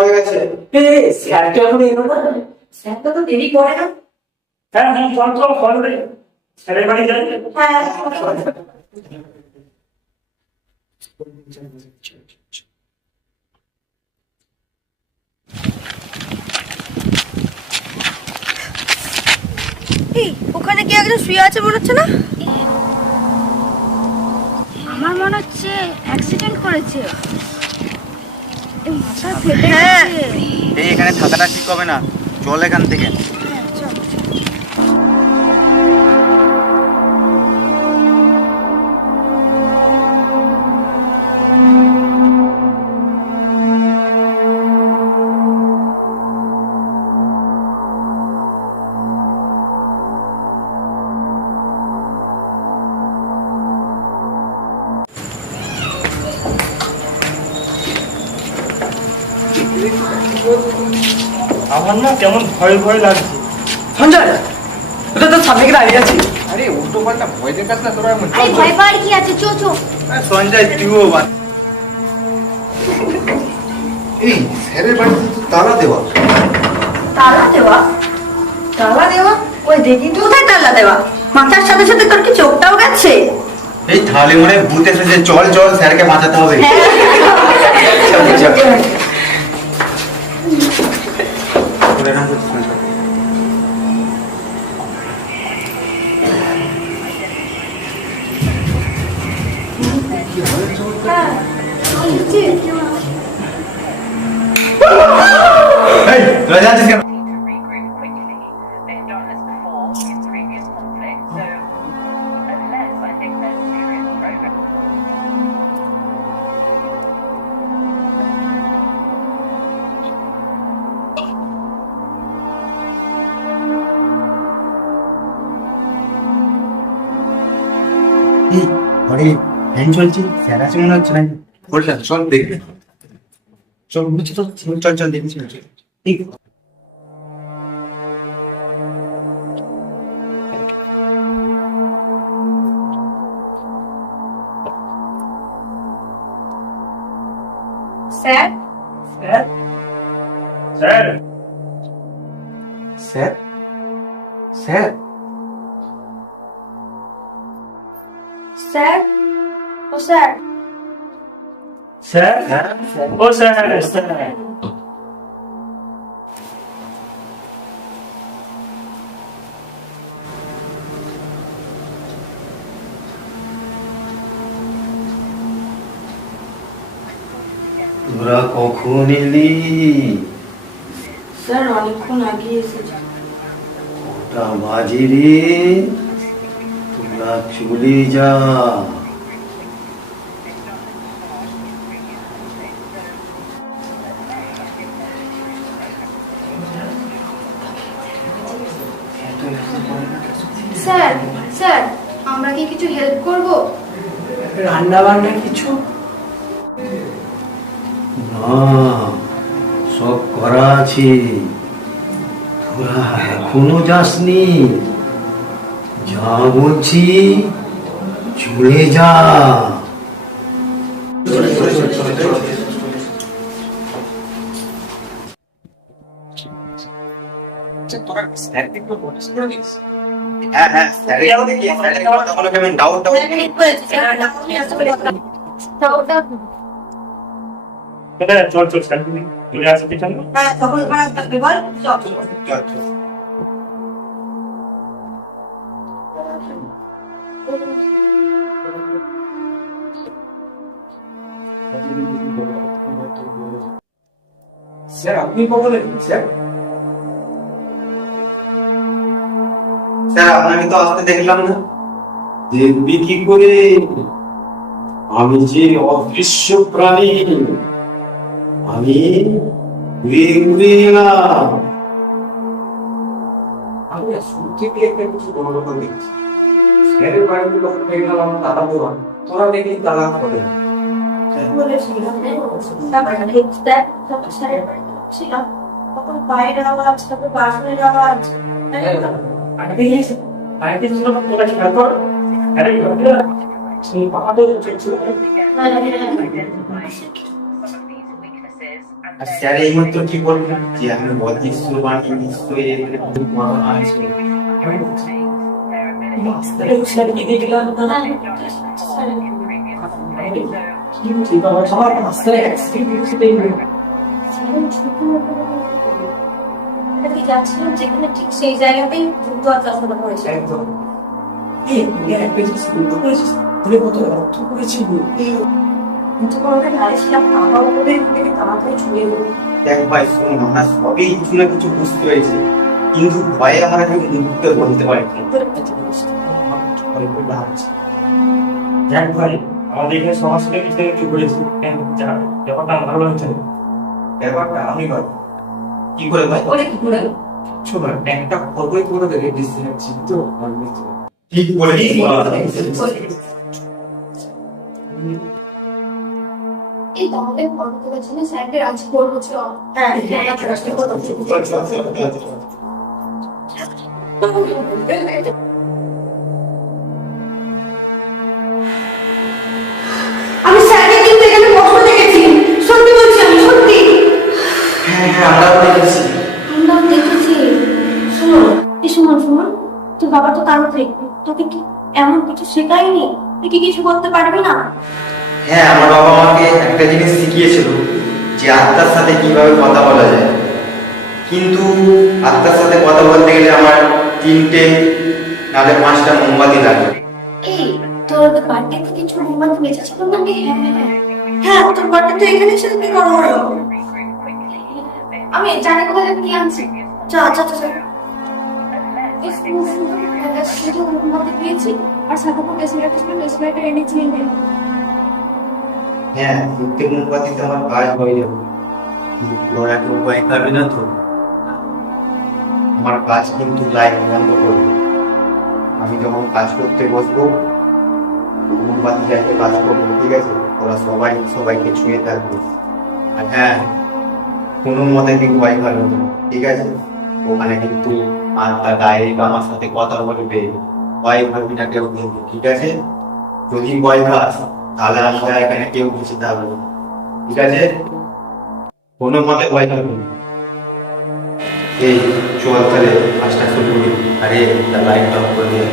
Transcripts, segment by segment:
হয়ে গেছে। স্যার তো এখন এলো না। স্যার তো দেরি করে না। হ্যাঁ চল চল ফোন রে, স্যারের বাড়ি যাই। হ্যাঁ এই ওখানে কি একজন শুয়ে আছে মনে হচ্ছে না? আমার মনে হচ্ছে অ্যাক্সিডেন্ট করেছে। এই মাথা ফেটে হ্যাঁ। গেছে। এই এখানে থাকাটা ঠিক হবে না, চল এখান থেকে। হ্যাঁ, চল। আমার না কেমন ভয় ভয় লাগছে। সঞ্জয়, ওটা তো সামনে গিয়ে দাঁড়িয়ে আছে। আরে উল্টো পাল্টা ভয় দেখাস না তোরা এমন। আরে ভয় পাওয়ার কি আছে, চো চো। সঞ্জয় তুইও বাদ। এই স্যারের বাড়িতে তো তালা দেওয়া। তালা দেওয়া? তালা দেওয়া? ওই দেখি তো কোথায় তালা দেওয়া? মাথার সাথে সাথে তোর কি চোখটাও গেছে? এই তাহলে মনে হয় ভূত এসেছে, চল চল স্যারকে বাঁচাতে হবে। এই, তোরা যাচ্ছিস কেন? regroup quickly. They have done this before in previous conflicts, so unless I think there's serious progress. এই, ঘরে ফ্যান চলছে, স্যার আছে মনে হচ্ছে নাকি? বললাম, চল দেখবি। চল বুঝছি তো, চল চল দেখবি, চল চল। ঠিক আছে। Sir sir sir sir sir sir ও স্যার স্যার ও স্যার স্যার তোরা কখন এলি? স্যার অনেকক্ষণ আগে এসেছে। ওটা বাজে রে, তোরা চলে যা। স্যার স্যার আমরা কি কিছু হেল্প করব? রান্না বান্না কিছু? না, সব করা আছে, তোরা এখনো যাসনি। যা বলছি চলে যা। হ্যাঁ হ্যাঁ, স্যারের কথাগুলো কেমন ডাউট ডাউট। ঠিক বলেছে স্যার। চল চল স্যার, তুমি চলে আসো পিছনে। হ্যাঁ তখন খারাপ থাকবে বল। চল চল চল। স্যার আপনি কখন এলেন স্যার? স্যার আপনাকে তো আসতে দেখলাম না। দেখবি কি করে? আমি যে অদৃশ্য প্রাণী, আমি ঘুরে ঘুরে এলাম। আমি শুনতে পেয়ে একটা কিছু গন্ডগোল দেখছি। স্যারের বাড়িতে যখন দেখলাম তালা দেওয়া, তোরা দেখি তালা করে না। ঠিক বলেছিলাম। তারপর দেখ তখন স্যারের বাড়িতে ছিলাম, তখন বাইরের আওয়াজ, তারপর বাসনের আওয়াজ। আগে গিয়েছে, আগে ছিল তোরা খেয়াল কর। আরে সেই পাহাড়ে চলছিল। Identify some of these weaknesses and আর স্যার এইমাত্র কি বলবেন যে আমি অদৃশ্য বাণী নিশ্চয়ই এখানে খুব বড় আছে। স্যার কি দেখলাম না কি বাবা সবার রাস্তায় অ্যাক্সিডেন্ট যাচ্ছিল যেখানে ঠিক সেই জায়গাতেই দ্রুত আচরণ হয়েছে। একদম এই একটা জিনিস বুঝতে পেরেছিস তুই কত রক্ত করেছিল কিন্তু কোনোটা দাঁড়িয়েছিলাম আমার উপরে থেকে তাড়াতাড়ি ছুঁয়ে দেবো। দেখ ভাই শুনুন, আমরা সবই কিছু না কিছু বুঝতে পেরেছি, কিন্তু ভয়ে আমরা কেউ মুহূর্তে বলতে পারি না। যাক ভাই আমাদের এখানে সমস্যা কিছু কিছু করেছি ব্যাপারটা আমার ভালো লাগছে না। ব্যাপারটা আমি বল কি করে ভাই? ওরে কি করে শোনো, একটা ফটোই করে দেখে ডিসিশন চিন্ত ঠিক বলে এই তাহলে ফটো তোলার জন্য স্যারদের আজ করবো চ। হ্যাঁ আমি স্যারকে কিন্তু এখানে কষ্ট দেখেছি, সত্যি বলছি আমি সত্যি। হ্যাঁ হ্যাঁ আমরাও দেখেছি। আমরাও দেখেছি। শোনো এই সুমন সুমন, তোর বাবা তো তান্ত্রিক, তোকে কি এমন কিছু শেখায়নি? তুই কি কিছু করতে পারবি না? হ্যাঁ, আমার বাবা আমাকে একটা জিনিস শিখিয়েছিল যে আত্মার সাথে কিভাবে কথা বলা যায়, কিন্তু আত্মার সাথে কথা বলতে গেলে আমার 3টে নাহলে 5টা মোমবাতি লাগে। এই তোর বাড়িতে কি কিছু মোমবাতি বেঁচেছিল নাকি? হ্যাঁ হ্যাঁ হ্যাঁ, তোর বাড়িতে তো এখানে এসে কি করা হলো? আমি জানি কোথায় থেকে নিয়ে আনছি। চা চা চা। এই সুন্দর সুন্দর মোমবাতি পেয়েছি আর সাথে ডেসপ্লেটা এনেছি। হ্যাঁ, প্রত্যেক মোমবাতিতে আমার কাজ হয়ে যাবে, ওরা কেউ ভয় পাবে না তো? আমার কাজ কিন্তু লাইট বন্ধ করবে। আমি যখন কাজ করতে বসবো মোমবাতি যাইতে কাজ করবো, ঠিক আছে? ওরা সবাইকে ছুঁয়ে থাকবে। আর হ্যাঁ, কোনো মতে কেউ ভয় পাবে না, ঠিক আছে? ওখানে কিন্তু আত্মা ডাইরেক্ট আমার সাথে কথা বলবে, ভয় পাবি না কেউ কিন্তু, ঠিক আছে? যদি ভয় পাস তাহলে আমরা এখানে কেউ কিছু থাকবে না, ঠিক আছে? কোনো মতে ভয় পাবি না। এই চল তাহলে কাজটা শুরু করি। আরে লাইট অফ করে দিয়ে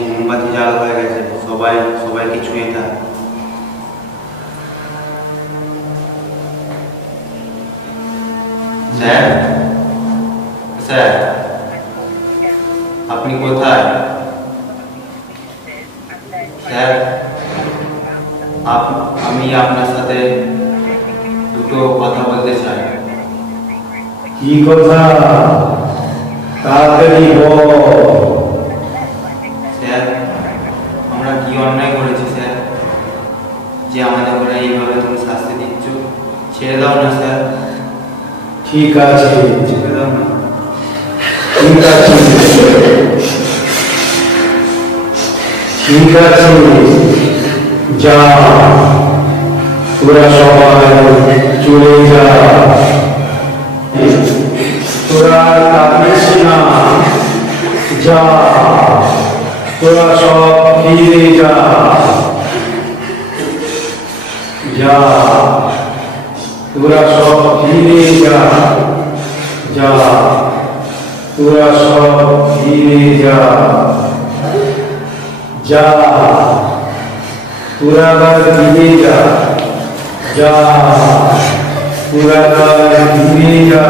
মোমবাতি জ্বালা হয়ে গেছে, সবাইকে ছুঁয়ে থাক। স্যার স্যার আপনি কোথায়? স্যার আমি আপনার সাথে দুটো কথা বলতে চাই। কি কথা? তাড়াতাড়ি বল। স্যার আমরা কি অন্যায় করেছি স্যার যে আমাদের করে এইভাবে তুমি শাস্তি দিচ্ছ? ছেড়ে দাও না স্যার, ঠিক আছে, ছেড়ে দাও না। ঠিক আছে, ঠিক আছে, যা তোরা সবাই চলে যা, তোরা কাঁদিস না, যা তোরা সব ফিরে যা, যা তোরা সব ফিরে যা, যা তোরা সব ফিরে যা, যা তোরা ফিরে যা, যা তোরা ফিরে যা।